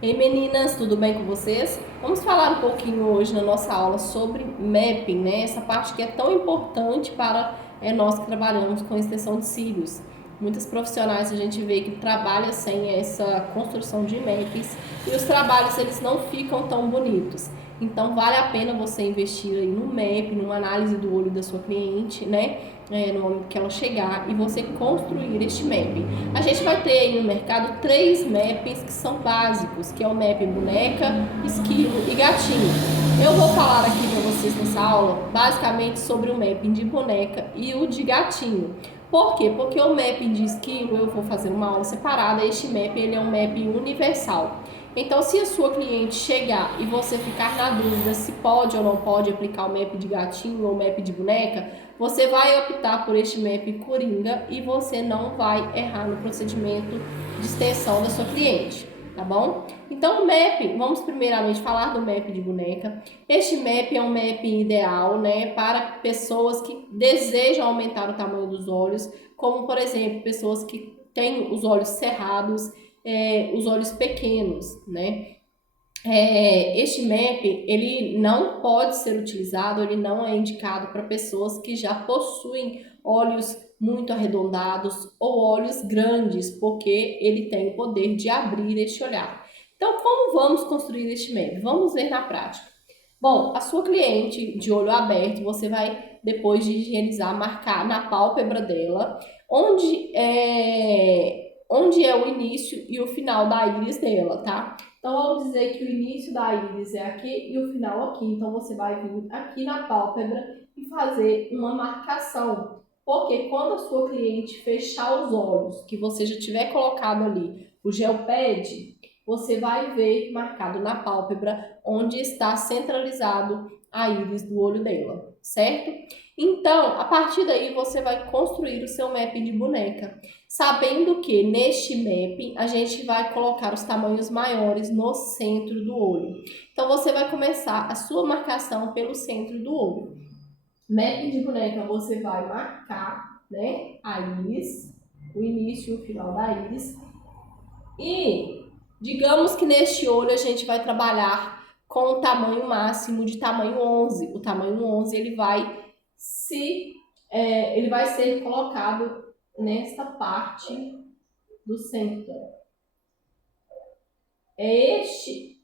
Ei meninas, tudo bem com vocês? Vamos falar um pouquinho hoje na nossa aula sobre mapping, né? Essa parte que é tão importante para nós que trabalhamos com extensão de cílios. Muitos profissionais a gente vê que trabalham sem essa construção de mappings e os trabalhos eles não ficam tão bonitos. Então vale a pena você investir aí no map, numa análise do olho da sua cliente, né? No momento que ela chegar e você construir este mapping. A gente vai ter aí no mercado 3 mappings que são básicos, que é o map boneca, esquilo e gatinho. Eu vou falar aqui para vocês nessa aula basicamente sobre o mapping de boneca e o de gatinho. Por quê? Porque o mapping de esquilo eu vou fazer uma aula separada. Este mapping ele é um mapping universal. Então, se a sua cliente chegar e você ficar na dúvida se pode ou não pode aplicar o map de gatinho ou o map de boneca, você vai optar por este map coringa e você não vai errar no procedimento de extensão da sua cliente, tá bom? Então, o map, vamos primeiramente falar do map de boneca. Este map é um map ideal, né, para pessoas que desejam aumentar o tamanho dos olhos, como, por exemplo, pessoas que têm os olhos cerrados, os olhos pequenos, né? Este map, ele não pode ser utilizado, ele não é indicado para pessoas que já possuem olhos muito arredondados ou olhos grandes, porque ele tem o poder de abrir este olhar. Então, como vamos construir este map? Vamos ver na prática. Bom, a sua cliente de olho aberto, você vai, depois de higienizar, marcar na pálpebra dela, onde é o início e o final da íris dela, tá? Então, vamos dizer que o início da íris é aqui e o final aqui. Então, você vai vir aqui na pálpebra e fazer uma marcação. Porque quando a sua cliente fechar os olhos, que você já tiver colocado ali o gel pad, você vai ver marcado na pálpebra onde está centralizado a íris do olho dela, certo? Então, a partir daí, você vai construir o seu mapping de boneca, sabendo que neste mapping a gente vai colocar os tamanhos maiores no centro do olho. Então, você vai começar a sua marcação pelo centro do olho. Mapping de boneca, você vai marcar, né, a íris, o início e o final da íris. E digamos que neste olho a gente vai trabalhar com o tamanho máximo de tamanho 11. O tamanho 11 ele vai ser colocado nesta parte do centro. É este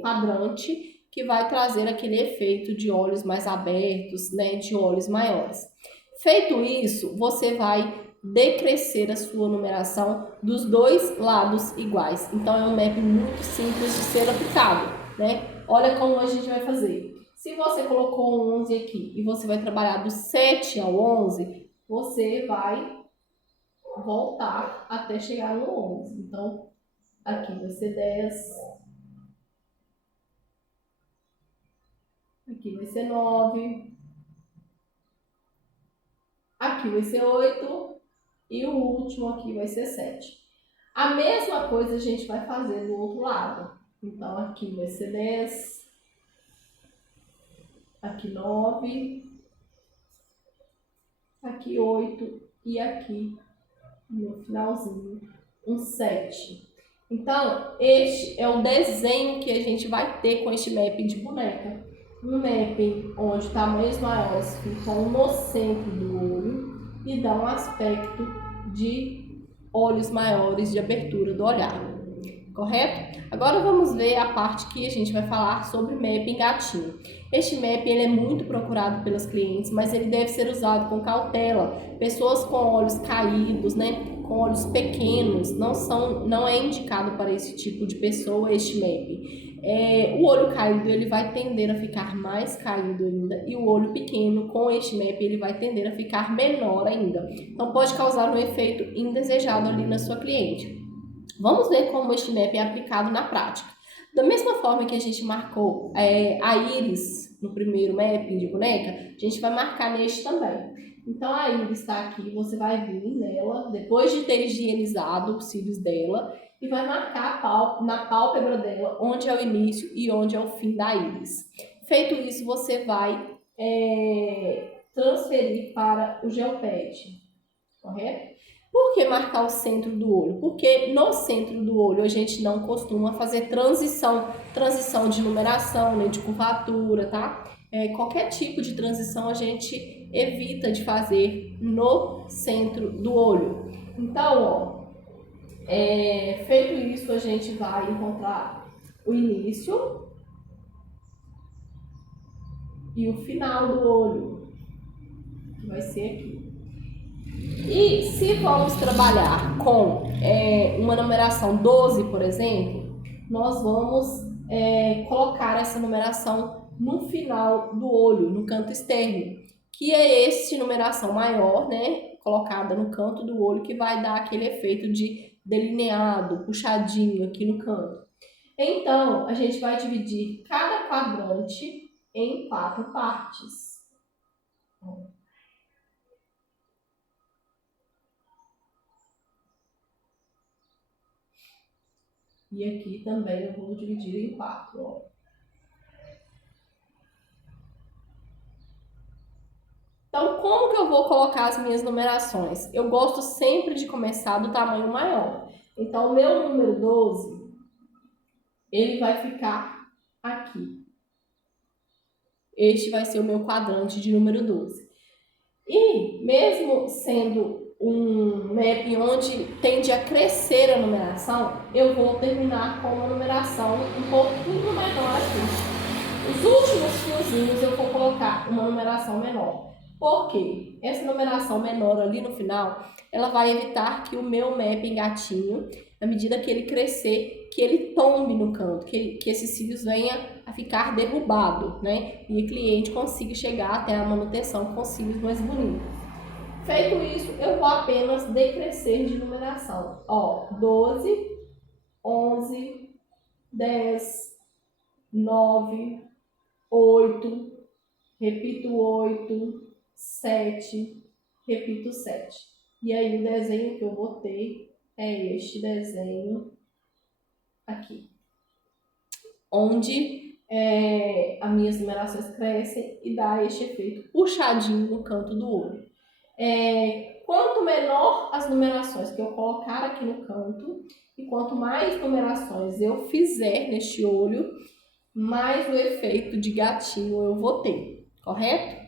quadrante que vai trazer aquele efeito de olhos mais abertos, né, de olhos maiores. Feito isso, você vai decrescer a sua numeração dos dois lados iguais. Então, é um map muito simples de ser aplicado, né? Olha como a gente vai fazer. Se você colocou um 11 aqui e você vai trabalhar do 7 ao 11, você vai voltar até chegar no 11. Então, aqui vai ser 10, aqui vai ser 9, aqui vai ser 8 e o último aqui vai ser 7. A mesma coisa a gente vai fazer do outro lado. Então, aqui vai ser 10, aqui 9, aqui 8 e aqui no finalzinho um 7. Então, este é o desenho que a gente vai ter com este mapping de boneca. Um mapping onde tamanhos maiores ficam no centro do olho e dá um aspecto de olhos maiores, de abertura do olhar, correto? Agora vamos ver a parte que a gente vai falar sobre mapping gatinho. Este mapping ele é muito procurado pelos clientes, mas ele deve ser usado com cautela. Pessoas com olhos caídos, né, com olhos pequenos, não é indicado para esse tipo de pessoa este mapping. O olho caído ele vai tender a ficar mais caído ainda e o olho pequeno com este mapping ele vai tender a ficar menor ainda. Então pode causar um efeito indesejado ali na sua cliente. Vamos ver como este map é aplicado na prática. Da mesma forma que a gente marcou a íris no primeiro mapping de boneca, a gente vai marcar neste também. Então, a íris está aqui, você vai vir nela, depois de ter higienizado os cílios dela, e vai marcar na pálpebra dela, onde é o início e onde é o fim da íris. Feito isso, você vai transferir para o gel pad, correto? Por que marcar o centro do olho? Porque no centro do olho a gente não costuma fazer transição de numeração, nem de curvatura, tá? Qualquer tipo de transição a gente evita de fazer no centro do olho. Então, ó, feito isso, a gente vai encontrar o início e o final do olho, que vai ser aqui. E se vamos trabalhar com uma numeração 12, por exemplo, nós vamos colocar essa numeração no final do olho, no canto externo, que é esse numeração maior, né, colocada no canto do olho, que vai dar aquele efeito de delineado, puxadinho aqui no canto. Então, a gente vai dividir cada quadrante em 4 partes. E aqui também eu vou dividir em 4, ó. Então, como que eu vou colocar as minhas numerações? Eu gosto sempre de começar do tamanho maior. Então, o meu número 12, ele vai ficar aqui. Este vai ser o meu quadrante de número 12. E mesmo sendo um mapping onde tende a crescer a numeração, eu vou terminar com uma numeração um pouquinho menor aqui. Os últimos fiozinhos eu vou colocar uma numeração menor. Por quê? Essa numeração menor ali no final, ela vai evitar que o meu mapping gatinho, à medida que ele crescer, que ele tombe no canto, que esses cílios venha a ficar derrubado, né? E o cliente consiga chegar até a manutenção com cílios mais bonitos. Feito isso, eu vou apenas decrescer de numeração. Ó, 12, 11, 10, 9, 8, repito 8, 7, repito 7. E aí o desenho que eu vou ter é este desenho aqui, onde as minhas numerações crescem e dá este efeito puxadinho no canto do olho. Quanto menor as numerações que eu colocar aqui no canto, e quanto mais numerações eu fizer neste olho, mais o efeito de gatinho eu vou ter, correto?